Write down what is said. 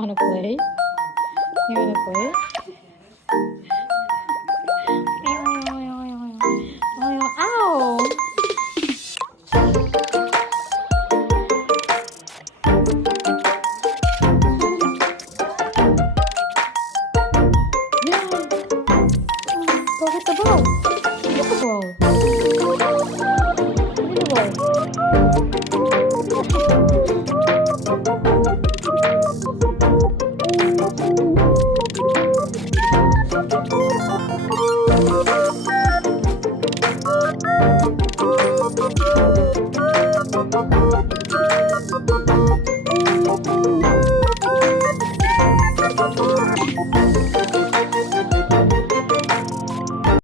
wanna play? You wanna play? Ow! Go get the ball. Get the ball. Get the ball.